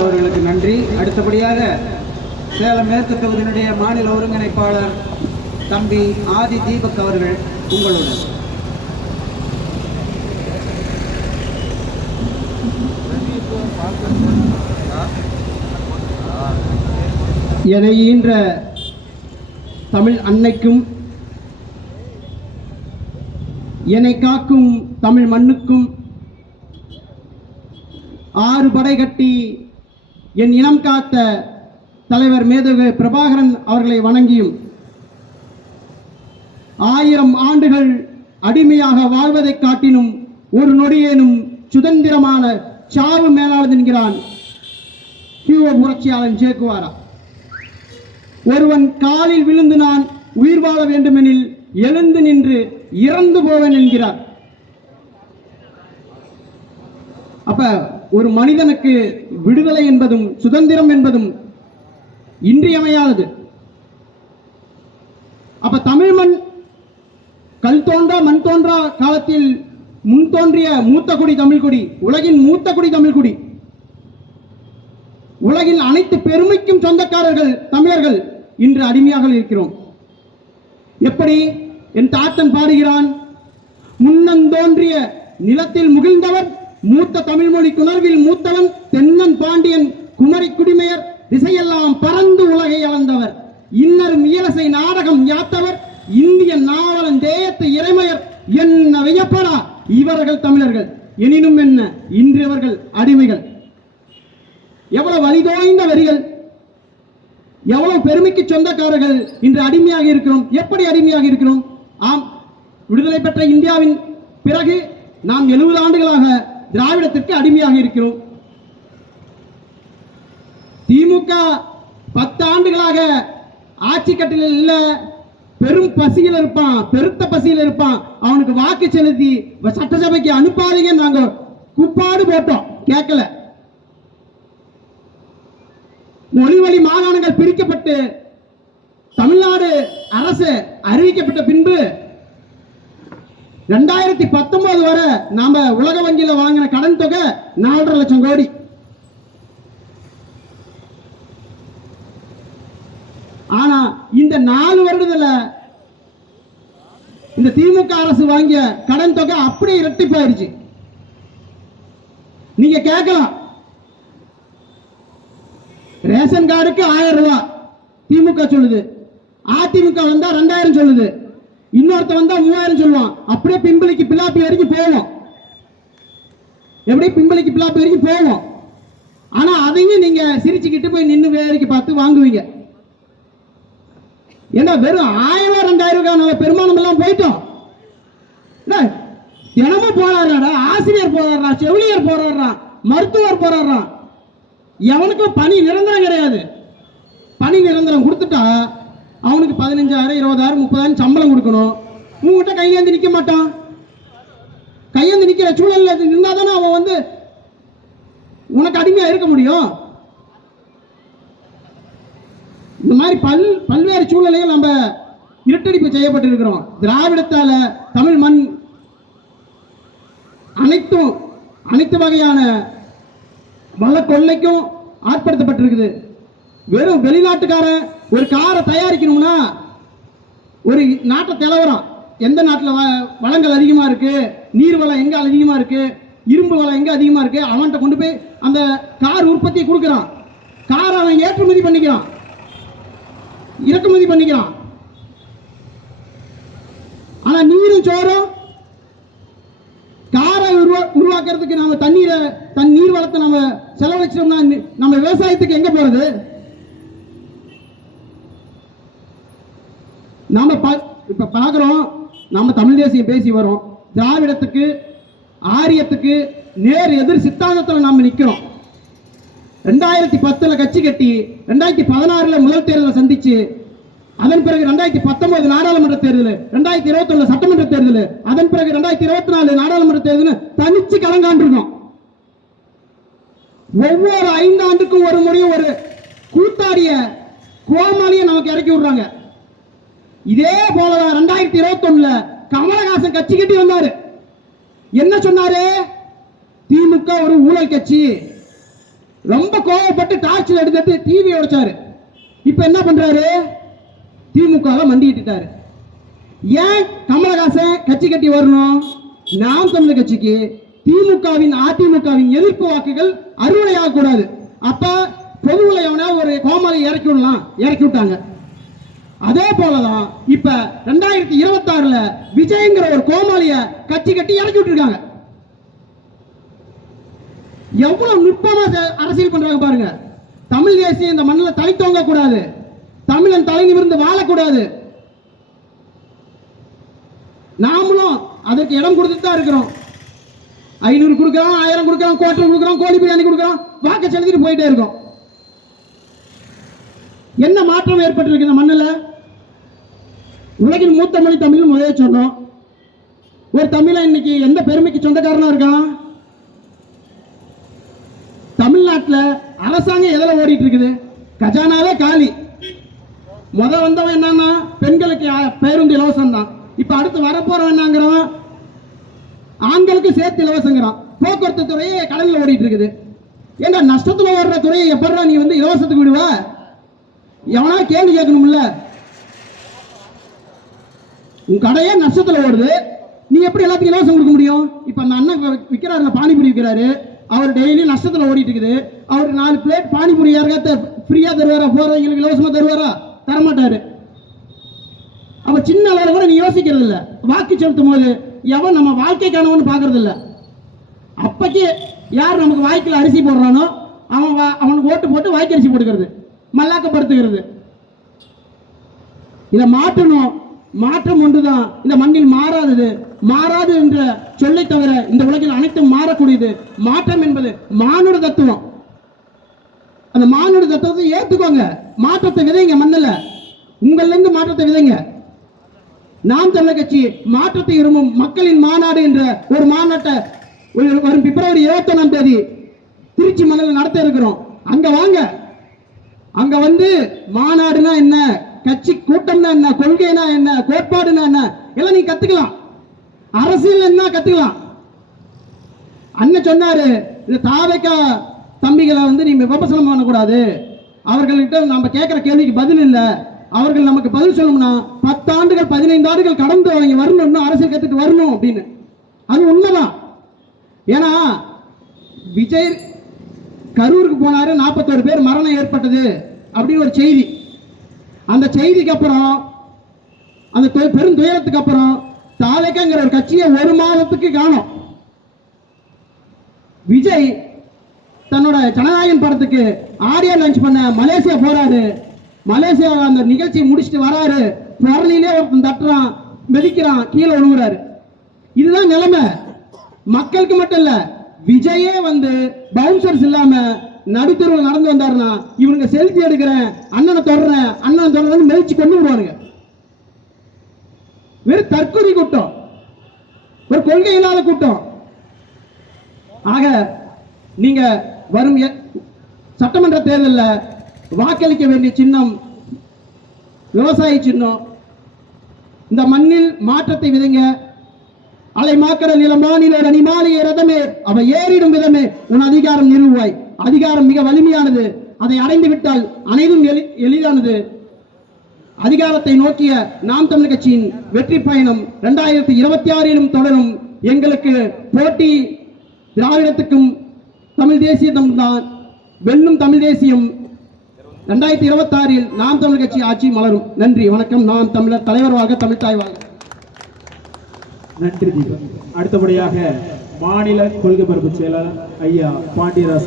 அவர்களுக்கு நன்றி. அடுத்தபடியாக சேலம் மேற்கு தொகுதியினுடைய மாநில ஒருங்கிணைப்பாளர் தம்பி ஆதி தீபக் அவர்கள் உங்களுடன். என்னை ஈன்ற தமிழ் அன்னைக்கும் என்னை காக்கும் தமிழ் மண்ணுக்கும் 6 படை கட்டி என் இனம் காத்த தலைவர் மேதகு பிரபாகரன் அவர்களை வணங்கியும் 1000 ஆண்டுகள் அடிமையாக வாழ்வதை காட்டினும் ஒரு நொடியேனும் சுதந்திரமான சாவு மேலானது என்கிறான் கியூபா புரட்சியாளன் சே குவேரா. ஒருவன் காலில் விழுந்து நான் உயிர் வாழ வேண்டுமெனில் எழுந்து நின்று இறந்து போவேன் என்கிறார். அப்ப ஒரு மனிதனுக்கு விடுதலை என்பதும் சுதந்திரம் என்பதும் இன்றியமையாதது. அப்ப தமிழ் மண் கல் தோன்றா மண் தோன்றா காலத்தில் முன் தோன்றிய மூத்த குடி தமிழ் குடி, உலகின் மூத்த குடி தமிழ் குடி, உலகின் அனைத்து பெருமைக்கும் சொந்தக்காரர்கள் தமிழர்கள் இன்று அடிமையாக இருக்கிறோம். எப்படி? என் தாத்தன் பாடுகிறான், முன்னந்தோன்றிய நிலத்தில் முகிழ்ந்தவர் மூத்த தமிழ் மொழி குணர்வில் மூத்தவன் தென்னன் பாண்டியன் குமரி குடிமையர் திசையெல்லாம் பறந்து உலகை அளந்தவர் இன்னரும் இயலசை நாடகம் யாத்தவர் இந்திய நாவலன் தேயத்து இறைமையர் என்ன வியப்படா இவர்கள் தமிழர்கள் எனினும் என்ன இன்றியவர்கள் அடிமைகள். எவ்வளவு வலிதோய்ந்த வரிகள், எவ்வளவு பெருமைக்கு சொந்தக்காரர்கள் இன்று அடிமையாக இருக்கிறோம். எப்படி அடிமையாக இருக்கிறோம்? ஆம், விடுதலை பெற்ற இந்தியாவின் பிறகு நாம் 70 ஆண்டுகளாக திராவிடத்திற்கு அடிமையாக இருக்கிறோம். திமுக 10 ஆண்டுகளாக ஆட்சி கட்டிலில் இல்ல, பெரும் பசியில் இருப்பான், பெருத்த பசியில் இருப்பான். அவனுக்கு வாக்கு செலுத்தி சட்டசபைக்கு அனுப்பாதீங்க நாங்க கூப்பாடு போட்டோம், கேட்கல. மொழிவழி மாகாணங்கள் பிரிக்கப்பட்டு தமிழ்நாடு அரசு அறிவிக்கப்பட்ட பின்பு 2019 வரை நாம உலக வங்கியில வாங்கின கடன் தொகை 4.5 லட்சம் கோடி. ஆனா இந்த 4 வருடத்துல இந்த திமுக அரசு வாங்கிய கடன் தொகை அப்படியே இரட்டிப்பாயிருச்சு. நீங்க கேட்கலாம், ரேஷன் கார்டுக்கு 1000 ரூபாய் திமுக சொல்லுது, அதிமுக வந்தா 2000 சொல்லுது, இன்னொருத்த வந்தா 3000 சொல்லுவான். அப்படியே பிம்பிளிக்கு பிலாப்பி வரைக்கும் போவோம். எப்படி? பிம்பிளிக்கு பிலாப்பி வரைக்கும் போவோம். ஆனா அதையும் நீங்க சிரிச்சுக்கிட்டு போய் நின்று வேலைக்கு பார்த்து வாங்குவீங்க. ஏன்னா வெறும் 1000 2000 பெருமானம் எல்லாம் போயிட்டோம். தினமும் போராடுறா, ஆசிரியர் போராடுறா, செவிலியர் போராடுறா, மருத்துவர் போராடுறா. எவனுக்கும் பணி நிரந்தரம் கிடையாது. பணி நிரந்தரம் கொடுத்துட்டா அவனுக்கு 15,000 20,000 30,000 சம்பளம் கொடுக்கணும். உங்ககிட்ட கையேந்து நிக்க மாட்டான். கையேந்து நிக்கிற சூழல்ல இருந்தா தானே அவன் வந்து உனக்கு அடிமையா இருக்க முடியும். இந்த மாதிரி பல்வேறு சூழலையும் நம்ம இருட்டடிப்பு செய்யப்பட்டிருக்கிறோம். திராவிடத்தால தமிழ் மண் அனைத்து வகையான வள கொள்ளைக்கும் ஆட்படுத்தப்பட்டிருக்குது. வெறும் வெளிநாட்டுக்காரன் ஒரு காரை தயாரிக்கணும்னா ஒரு நாட்டை தலைவரம், எந்த நாட்டில் வளங்கள் அதிகமாக இருக்கு, நீர் வளம் எங்க அதிகமாக இருக்கு, இரும்பு வளம் எங்க அதிகமாக இருக்கு, அவன்கிட்ட கொண்டு போய் அந்த கார் உற்பத்தி கொடுக்குறான். காரை அவன் ஏற்றுமதி பண்ணிக்கிறான், இறக்குமதி பண்ணிக்கிறான். ஆனா நீரும் சோறும் காரை உருவாக்குறதுக்கு நம்ம நீர் வளத்தை நம்ம செலவழிச்சோம்னா நம்ம விவசாயத்துக்கு எங்க போறது? நாம இப்ப பாக்குறோம், நாம தமிழ் தேசியம் பேசி வரோம். திராவிடத்துக்கு ஆரியத்துக்கு நேர் எதிர் சித்தாந்தத்தில் நாம நிக்கிறோம். 2010 கட்சி கட்டி 2016 முதல் தேர்தலை சந்திச்சு, அதன் பிறகு 2019 நாடாளுமன்ற தேர்தல், 2021 சட்டமன்ற தேர்தல், அதன் பிறகு 2024 நாடாளுமன்ற தேர்தல் தனிச்சு கலங்காண்டிருக்கோம். ஒவ்வொரு 5 ஆண்டுக்கும் ஒரு முறையும் ஒரு கூத்தாடிய கோமாளியை நமக்கு இறக்கி விடுறாங்க. இதே போலதான் 2021 கமலஹாசன் கட்சி கட்டி வந்தாரு. என்ன சொன்னாரு? திமுக ஒரு ஊழல் கட்சி, ரொம்ப கோவப்பட்டு டார்ச்சில் எடுத்துட்டு டிவி உடைச்சாரு. இப்ப என்ன பண்றாரு? திமுகவை மண்டிட்டாரு. ஏன் கமலஹாசன் கட்சி கட்டி வரணும்? நாம் தமிழர் கட்சிக்கு திமுகவின் அதிமுகவின் எதிர்ப்பு வாக்குகள் அறுவடையாக கூடாது. அப்ப பொதுவுல எவனா ஒரு கோமாளி இறக்கி விடலாம், இறக்கி விட்டாங்க. அதே போலதான் இப்ப 2026ல விஜய்ங்கிற ஒரு கோமாளிய கட்சி கட்டி இறக்கி விட்டுருக்காங்க. எவ்வளவு நுட்பமா அரசியல் பண்றாங்க பாருங்க. தமிழ் தேசியம் இந்த மண்ணில் தலை தோங்க கூடாது, தமிழன் தலை நிமிர்ந்து வாழக்கூடாது. நாமளும் அதற்கு இடம் கொடுத்துட்டு தான் இருக்கிறோம். 500 கொடுக்கிறோம், 1000 கொடுக்கிறோம், கோட்டை கொடுக்கிறோம், கோழி பிரியாணி கொடுக்கிறோம், வாக்கு செலுத்திட்டு போயிட்டே இருக்கோம். என்ன மாற்றம் ஏற்பட்டிருக்கு இந்த மண்ணில்? உலகின் மூத்த மொழி தமிழ் முதலே சொன்னோம். ஒரு தமிழன் இன்னைக்கு எந்த பெருமைக்கு சொந்தக்காரனா இருக்கான்? தமிழ்நாட்டில் அரசாங்கம் எதில் ஓடிட்டு இருக்குது? கஜானாவே காலி. வந்தவன் என்னன்னா பெண்களுக்கு பேருந்து இலவசம் தான். இப்ப அடுத்து வரப்போறவன் என்னங்கிறான்? ஆண்களுக்கு சேர்த்து இலவசங்கிறான். போக்குவரத்து துறையே கடலில் ஓடிட்டு இருக்குது. ஏன்னா நஷ்டத்துல ஓடுற துறையை எப்படா நீ இலவசத்துக்கு விடுவ? எவனா கேள்வி கேட்கணும்ல. உன் கடையே நஷ்டத்துல ஓடுது, நீ எப்படி எல்லாத்துக்கும் இலவசம் கொடுக்க முடியும்? இப்ப அந்த அண்ணன் விற்கிறாருல, பானிபூரி விற்கிறாரு, அவர் டெய்லி நஷ்டத்துல ஓடிட்டு இருக்குது. அவர் 4 பிளேட் பானிபூரி யாருக்காவது ஃப்ரீயா தருவாரா? போறவங்களுக்கு இலவசமா தருவாரா? தரமாட்டாரு. அவ சின்ன அளவில் கூட நீ யோசிக்கிறது இல்ல. வாக்கு செலுத்தும் போது எவன் நம்ம வாழ்க்கைக்கானவன்னு பாக்குறது இல்ல. அப்பக்கு யார் நமக்கு வாய்க்கில் அரிசி போடுறானோ அவனுக்கு ஓட்டு போட்டு வாய்க்கு அரிசி போட்டுக்கிறது, மல்லாக்கப்படுத்துகிறது. இதை மாற்றணும். மாற்றம் ஒன்றுதான் இந்த மண்ணில் மாறாதது. மாறாது என்ற சொல்லை தவிர இந்த உலகில் அனைத்தும் மாறக்கூடியது. மாற்றம் என்பது மானுட தத்துவம். அந்த மானுட தத்துவத்தை ஏற்றுக்கோங்க. மாற்றத்தை விதைங்க. மண்ணில் உங்கள்ல இருந்து மாற்றத்தை விதைங்க. நாம் தமிழர் கட்சி மாற்றத்தை விரும்பும் மக்களின் மாநாடு என்ற ஒரு மாநாட்டை வரும் பிப்ரவரி 21ஆம் தேதி திருச்சி மண்ணில் நடத்த இருக்கிறோம். அங்க வாங்க. அங்க மாநாடுனா என்ன, கட்சி கூட்டம்னா என்ன, கொள்கைனா என்ன, கோட்பாடுனா என்ன எல்லாம் நீ கத்துக்கலாம். அரசியல் என்ன கத்துக்கலாம். அண்ணன் சொன்னாரு, இந்த தாவைக்கா தம்பிகளை நீ விமர்சனம் பண்ணக்கூடாது, அவர்கள்கிட்ட நம்ம கேட்கிற கேள்விக்கு பதில் இல்லை, அவர்கள் நமக்கு பதில் சொல்லணும்னா 10 ஆண்டுகள் 15 ஆண்டுகள் கடந்து அவங்க வரணும், அரசியல் கத்துட்டு வரணும் அப்படின்னு. அது உண்மைதான். ஏன்னா விஜய் கரூருக்கு போனாரு, 41 பேர் மரணம் ஏற்பட்டது அப்படின்னு ஒரு செய்தி. அந்த செய்திக்கு அப்புறம், அந்த பெரும் துயரத்துக்கு அப்புறம் தாவேக்காங்கிற ஒரு கட்சியை 1 மாதத்துக்கு காணோம். விஜய் தன்னோட ஜனநாயகன் படத்துக்கு ஆடியோ லான்ச் பண்ண மலேசியா போறாரு. மலேசியா அந்த நிகழ்ச்சியை முடிச்சுட்டு வராரு. பொருளிலே ஒருத்தன் தட்டுறான், மெதிக்கிறான், கீழே விழுகுறாரு. இதுதான் நிலைமை. மக்களுக்கு மட்டும் இல்ல, விஜயே பவுன்சர்ஸ் இல்லாம நடுத்தருவில் நடந்து வந்தாருன்னா இவனுங்க செல்ஃபி எடுக்கிறேன், அண்ணனை தொடர்றேன் மெதிச்சு கொண்டு விடுவானுங்க. வெறும் தற்கொலை கூட்டம், ஒரு கொள்கை இல்லாத கூட்டம். ஆக நீங்க வரும் சட்டமன்ற தேர்தலில் வாக்களிக்க வேண்டிய சின்னம் விவசாய சின்னம். இந்த மண்ணில் மாற்றத்தை விதைங்க. அலை மாக்கட நிலமானிலோட அணிமாளிகை ரதமே அவ ஏறிடும் விதமே உன் அதிகாரம் நிறுவாய். அதிகாரம் மிக வலிமையானது, அதை அடைந்து விட்டால் அனைத்தும் எளிதானது. அதிகாரத்தை நோக்கிய நாம் தமிழர் கட்சியின் வெற்றி பயணம் 2026 தொடரும். எங்களுக்கு போட்டி திராவிடத்துக்கும் தமிழ் தேசியத்தும் தான். வெல்லும் தமிழ் தேசியம். 2026 நாம் தமிழர் கட்சி ஆட்சி மலரும். நன்றி, வணக்கம். நாம் தமிழர் தலைவர் வாழ்க, தமிழ் தாய் வாழ்க. நன்றி தீபக். அடுத்தபடியாக மாநில கொள்கை பரப்பு செயலாளர் ஐயா பாண்டியராசன்.